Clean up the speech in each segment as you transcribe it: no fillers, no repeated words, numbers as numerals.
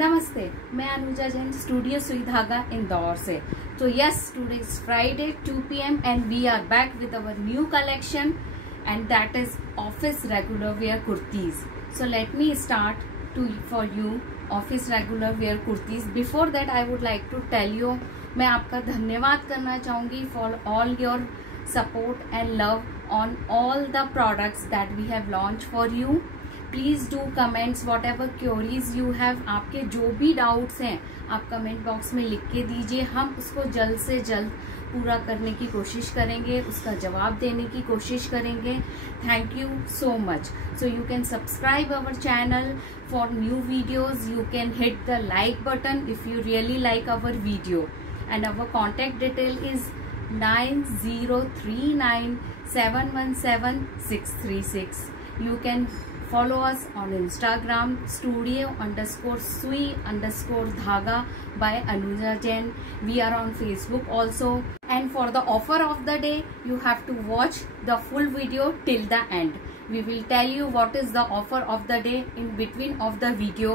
नमस्ते, मैं अनुजा जैन, स्टूडियो सुई धागा इंदौर से। तो yes, today is Friday 2 PM and we are back with our new collection and that is office regular wear kurtis. So let me start for you office regular wear kurtis. Before that I would like to tell you, मैं आपका धन्यवाद करना चाहूँगी for all your support and love on all the products that we have launched for you. Please do comments what ever queries you have. आपके जो भी doubts हैं आप कमेंट बॉक्स में लिख के दीजिए, हम उसको जल्द से जल्द पूरा करने की कोशिश करेंगे, उसका जवाब देने की कोशिश करेंगे। Thank you so much. So you can subscribe our channel for new videos, you can hit the like button if you really like our video, and our contact detail is 9039717636. You can follow us on Instagram studio_sui_dhaga by Anuja Jain. We are on Facebook also, and for the offer of the day you have to watch the full video till the end. We will tell you what is the offer of the day in between of the video,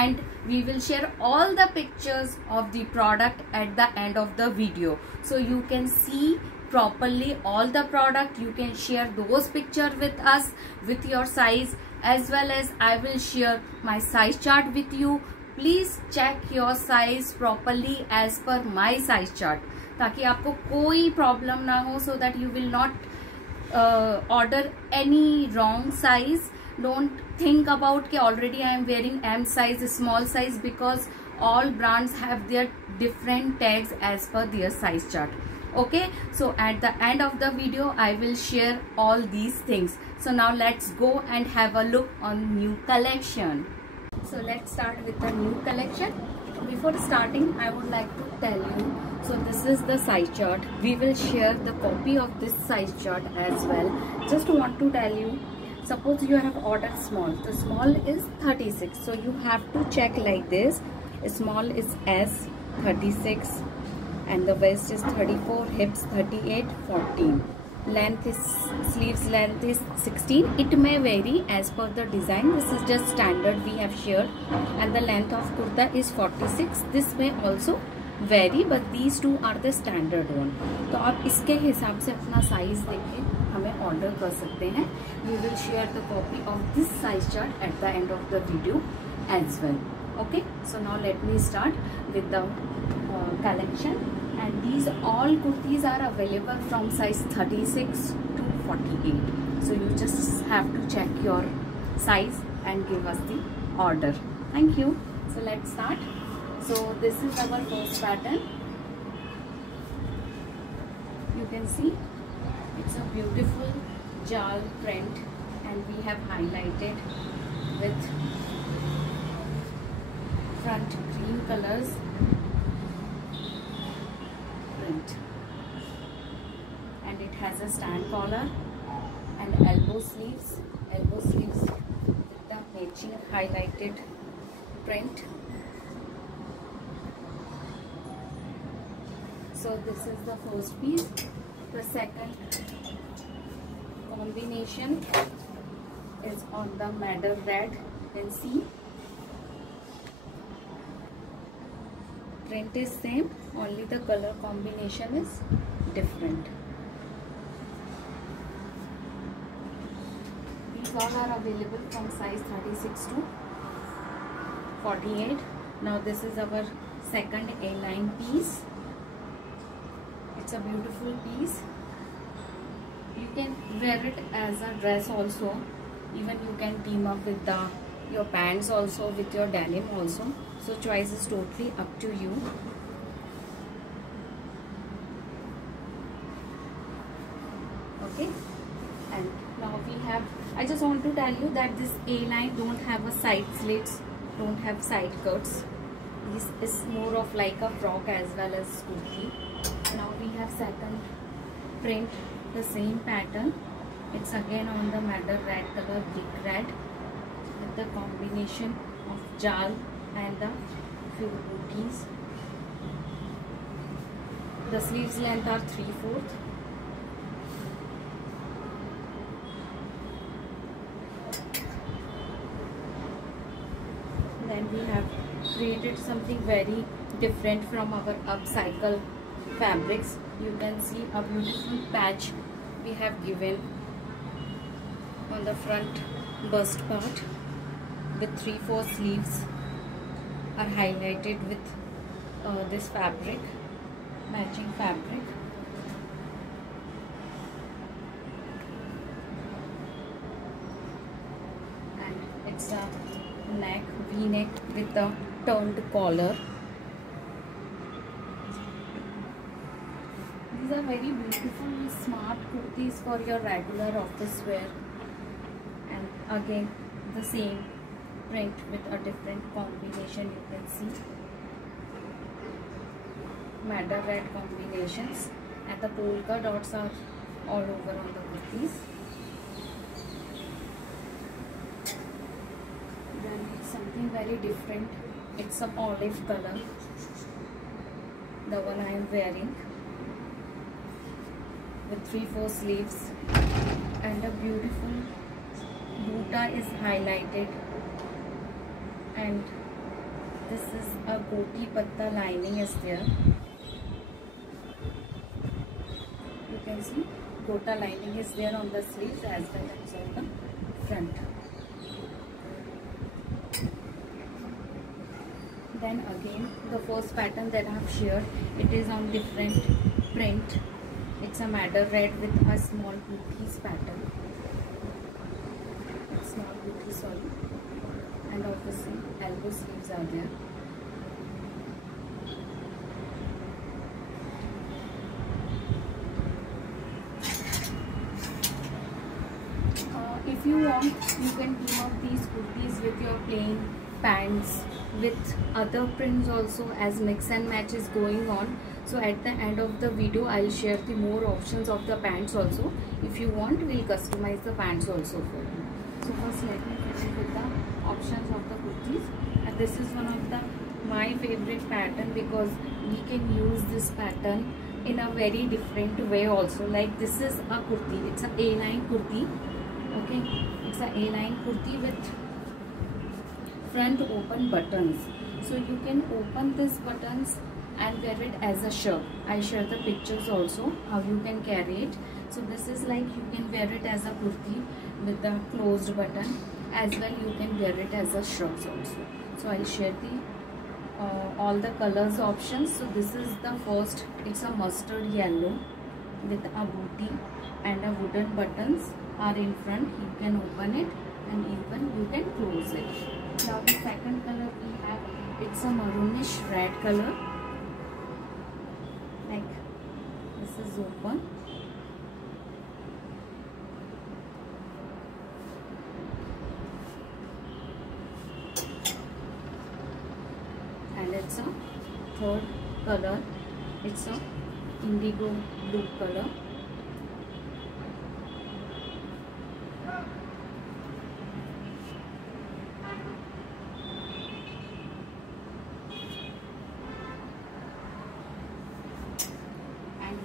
and we will share all the pictures of the product at the end of the video, so you can see properly all the product. You can share those picture with us with your size, as well as I will share my size chart with you. Please check your size properly as per my size chart, ताकि आपको कोई problem ना हो, so that you will not order any wrong size. Don't think about कि already I am wearing M size, small size, because all brands have their different tags as per their size chart. Okay, so at the end of the video I will share all these things. So now let's go and have a look on new collection. So let's start with the new collection. Before starting I would like to tell you, so this is the size chart. We will share the copy of this size chart as well. Just want to tell you, suppose you have ordered small, the small is 36, so you have to check like this. Small is S 36 and the waist is 34, hips 38, 14. Length is, sleeves length is 16. It may vary as per the design. This is just standard we have shared. And the length of kurta is 46. This may also vary, but these two are the standard one. तो आप इसके हिसाब से अपना size देके हमें order कर सकते हैं. We will share the copy of this size chart at the end of the video as well. Okay, so now let me start with the collection, and these all kurtis are available from size 36 to 48. So you just have to check your size and give us the order. Thank you. So let's start. So this is our first pattern. You can see it's a beautiful jal print, and we have highlighted with front green colors print, and it has a stand collar and elbow sleeves with the matching highlighted print. So this is the first piece. The second combination is on the madder red. You can see print is same, only the color combination is different. These all are available from size 36 to 48. Now this is our second A-line piece. It's a beautiful piece. You can wear it as a dress also. Even you can team up with your pants also, with your denim also. So choice is totally up to you. Okay, and now we have, I just want to tell you that this A-line don't have a side slits, don't have side cuts. This is more of like a frock as well as kurti. Now we have second print, the same pattern. It's again on the madder red color, brick red, with the combination of jal and the few booties. The sleeves length are 3/4. Then we have created something very different from our upcycle fabrics. You can see a beautiful patch we have given on the front bust part. The 3/4 sleeves are highlighted with this fabric, matching fabric. And it's a neck, V-neck with a turned collar. These are very beautiful, smart kurtis for your regular office wear. And again, the same print with a different combination. You can see madder red combinations, and the polka dots are all over on the kurtis. Then something very different. It's a olive color, the one I am wearing, with 3/4 sleeves, and a beautiful butta is highlighted, and this is a goti patta lining is there. You can see gota lining is there on the sleeves as well as on the front. Then again, the first pattern that I have shared, it is on different print. It's a madder red with a small booties pattern. Small booty, sorry. And obviously elbow sleeves are there. If you want, you can team up these kurtis with your plain pants with other prints also, as mix and match is going on. So at the end of the video I'll share the more options of the pants also. If you want, we'll customize the pants also for you. So first let me finish with the options of the kurtis. And this is one of the my favorite pattern, because we can use this pattern in a very different way also. Like this is a kurti, it's a A-line kurti. Okay, it's a A-line kurti with front open buttons. So you can open these buttons and wear it as a shirt. I share the pictures also how you can carry it. So this is like you can wear it as a kurti with the closed button, as well you can wear it as a shirt also. So I'll share the all the colors options. So this is the first, it's a mustard yellow with a booty, and a wooden buttons are in front. You can open it and even you can close it. Now the second color we have, it's a maroonish red color. Like this is open, and it's a third color, it's a indigo blue color.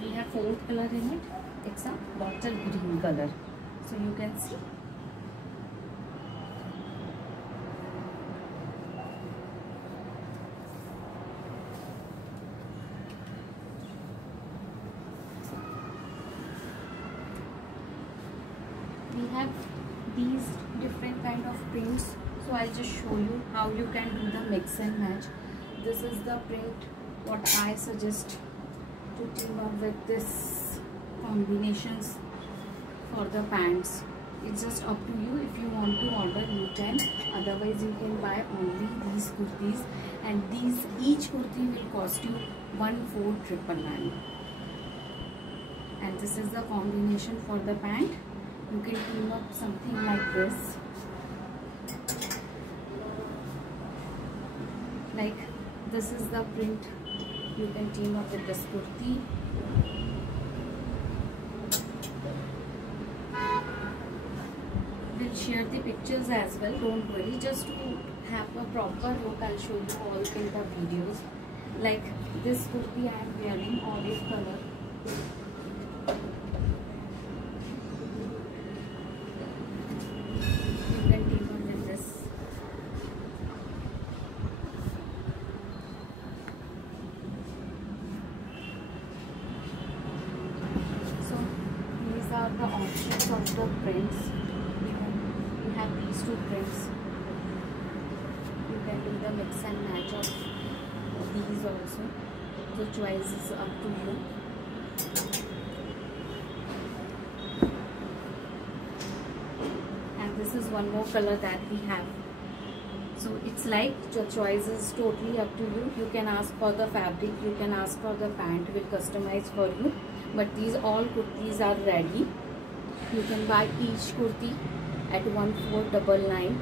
We have fourth color in it, it's a bottle green color. So you can see we have these different kind of prints. So I'll just show you how you can do the mix and match. This is the print what I suggest to team up with this combinations for the pants. It's just up to you. If you want to order, you can. Otherwise you can buy only these kurtis, and these each kurti will cost you 1499. And this is the combination for the pant. You can team up something like this, like this is the print. You can team up with this kurti. We'll share the pictures as well, don't worry. Just to have a proper look, I'll show you all in the videos. Like this kurti I am wearing, olive color. You can team up with this. the prints. You have these two prints. You can do the mix and match of these also. The choice is up to you. And this is one more color that we have. So it's like your choice is totally up to you. You can ask for the fabric, you can ask for the pant, we'll customize for you. But these all kurtis are ready. You can buy each kurti at 1499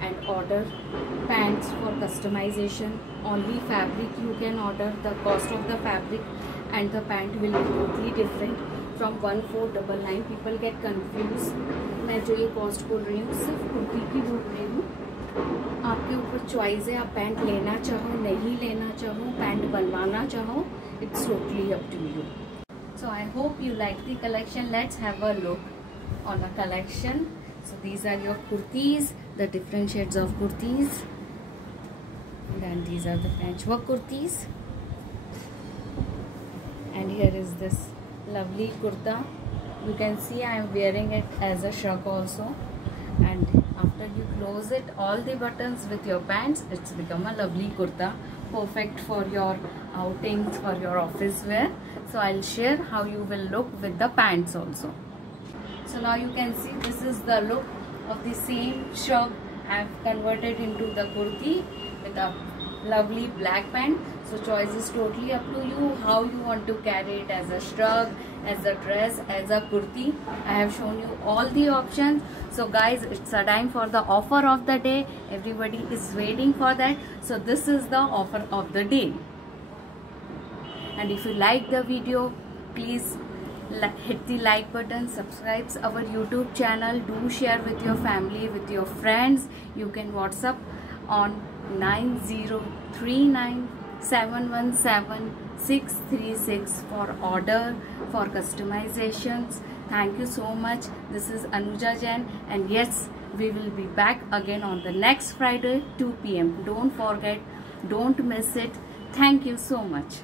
and order pants for customization. Only fabric you can order. The cost of the fabric and the pant will be totally different from 1499. People get confused. मैं जो ये cost बोल रही हूँ सिर्फ कुर्ती की बोल रही हूँ. आपके ऊपर चॉइस है. आप पैंट लेना चाहो, नहीं लेना चाहो, पैंट बनवाना चाहो, it's totally up to you. So I hope you like the collection. Let's have a look on the collection. So these are your kurtis, the different shades of kurtis. And then these are the patchwork kurtis. And here is this lovely kurta. You can see I am wearing it as a shrug also. And after you close it, all the buttons with your pants, it's become a lovely kurta. Perfect for your outings, for your office wear. So I'll share how you will look with the pants also. So now you can see this is the look of the same shrug I've converted into the kurti with a lovely black pant. So choice is totally up to you how you want to carry it, as a shrug, as a dress, as a kurti. I have shown you all the options. So guys, it's a time for the offer of the day. Everybody is waiting for that. So this is the offer of the day. And if you like the video, please hit the like button, subscribe our YouTube channel, do share with your family, with your friends. You can WhatsApp on 9039717636 for order, for customizations. Thank you so much. This is Anuja Jain, and yes, we will be back again on the next Friday 2 PM. Don't forget, don't miss it. Thank you so much.